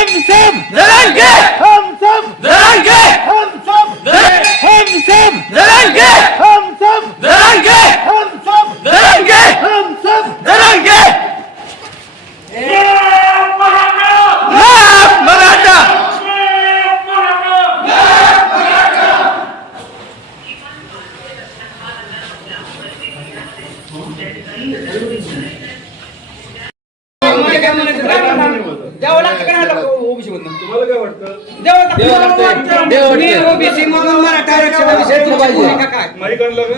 हम सब लड़ेंगे, हम सब लड़ेंगे, हम सब हम सब लड़ेंगे, हम सब लड़ेंगे, हम सब लड़ेंगे, हम सब लड़ेंगे। मराठा द्यावं लागतं का नाही ओबीसी मधून? तुम्हाला काय वाटतं? ओबीसी मधून मराठा आरक्षणाविषयी तुमची भूमिका काय? माईक आणलं का?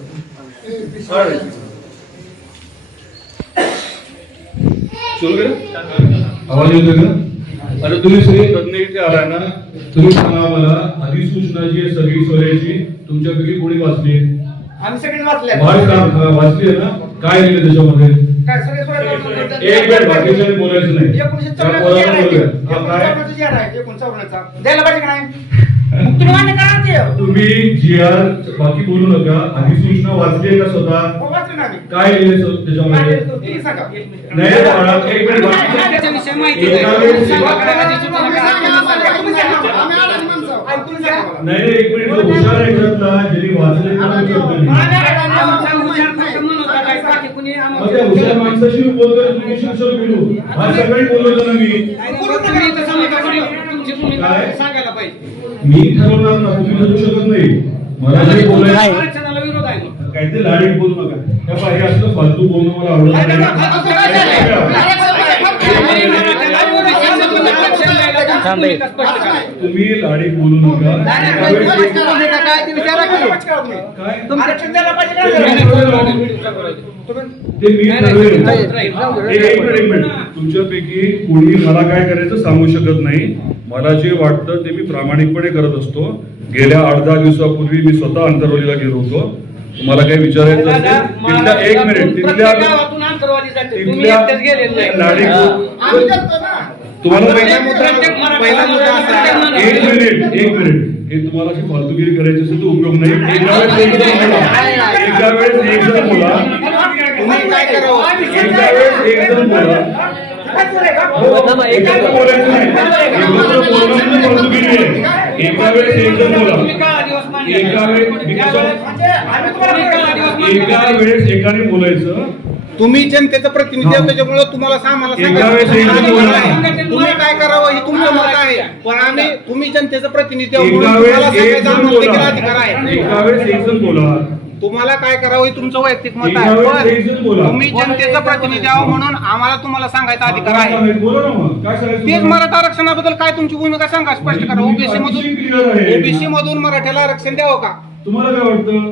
सुरू करा. आवाज येतोय का? आता तुम्ही सगळे रत्नागिरीचे आलाय ना, तुम्ही सांगा मला अधिसूचना जी आहे सगळी सोयाची तुमच्यापैकी कोणी वाचली? आम्ही सगळे वाचले. वाचली आहे ना? काय लिहिलं त्याच्यामध्ये? काय सगळे सोडा एक मिनिट, बाकीच्याने बोलायचं नाही. त्या पोराला बोलूया. हा काय? 1954 द्यायला पाहिजे का नाही? मग तुम्ही मान्य करा ना ते. तुम्ही जीआर बाकी बोलू नका. अधिसूचना वाचली आहे का स्वतः? वाचलं ना आम्ही. काय लिहिलं त्याच्यामध्ये? तुम्ही सांगा. नाही बाळा, एक मिनिट बाकी. त्याच्याविषयी माहिती एका द्या. वेळेस सांगा काय अधिसूचना काय? तुम्ही सांगा. आम्ही आलो माणसं. तुम्ही सांगा मला. नाही एक मिनिट, तो हुशार आहे याच्यातला, ज्यांनी वाचले त्यांना विचारतो मी. मग त्या हुशार माणसाशी बोलतोय, तुम्ही शिक्षक बोलू. हा सगळी बोलवतो ना मी. काय? सांगायला पाहिजे. मी ठरवणार ना, तुम्ही ठरवू शकत नाही. मला जे बोलायचं आरक्षणाला विरोध आहे. काहीतरी लाडीत बोलू नका. त्या पाहिजे असलं फालतू बोलणं मला आवडत नाही. तुम्ही लाडीत बोलू नका. ते मी ठरवेन. एक मिनिट. तुमच्यापैकी कोणी मला काय करायचं सांगू शकत नाही. मला जे वाटतं ते मी प्रामाणिकपणे करत असतो. गेल्या 8-10 दिवसापूर्वी मी स्वतः अंतरवलीला गेलो होतो. तुम्हाला काही विचारायचं असेल तिथल्या एक मिनिट तिथल्या लाडी तुम्हाला एक मिनिट हे तुम्हाला अशी फालतूगिरी करायची असेल तर उपयोग नाही. एका वेळेस एक जण बोला. एका वेळेस एक जण बोला. एकत्र बोलायचं नाही. एकत्र बोलणं फालतूगिरी आहे. एका वेळेस एक जण बोला. एका वेळेस एकाने बोलायचं. तुम्ही जनतेचं प्रतिनिधी आहात, त्याच्यामुळे तुम्हाला तुम्ही काय करावं हे तुमचं मत आहे. पण आम्ही तुम्ही जनतेचं प्रतिनिधी आहोत म्हणून तुम्हाला सांगायचा आम्हाला अधिकार आहे. एका वेळेस एक जण बोला. तुम्हाला काय करावं हे तुमचं वैयक्तिक मत आहे. पण तुम्ही जनतेचं प्रतिनिधी आहोत म्हणून आम्हाला तुम्हाला सांगायचा अधिकार आहे. तेच मराठा आरक्षणाबद्दल काय तुमची भूमिका सांगा, स्पष्ट करा. ओबीसी मधून मराठ्याला आरक्षण द्यावं का? तुम्हाला काय वाटतं?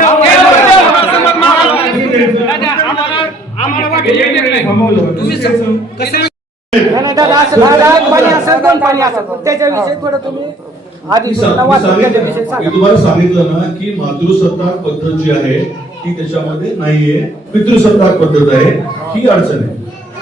त्याच्याविषयी थोडं तुम्ही मी तुम्हाला सांगितलं ना की मातृसत्ताक पद्धत जी आहे ती त्याच्यामध्ये नाहीये, पितृसत्ताक पद्धत आहे. ही अडचण आहे.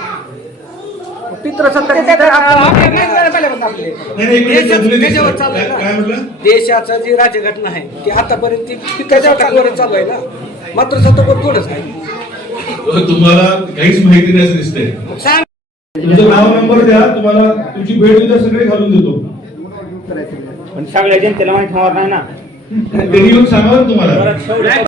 देशाचं जी राज्यघटना आहे ती आतापर्यंत पितृसत्ताकवर चालू आहे ना, मातृसत्ताकवर थोडंच आहे. तुम्हाला काहीच माहिती नाही असं दिसतंय. तुमचं नाव नंबर द्या, तुम्हाला तुमची भेट उद्या सगळे घालून देतो. पण सगळ्या जनतेला माहिती होणार नाही ना. त्यांनी येऊन सांगावं तुम्हाला.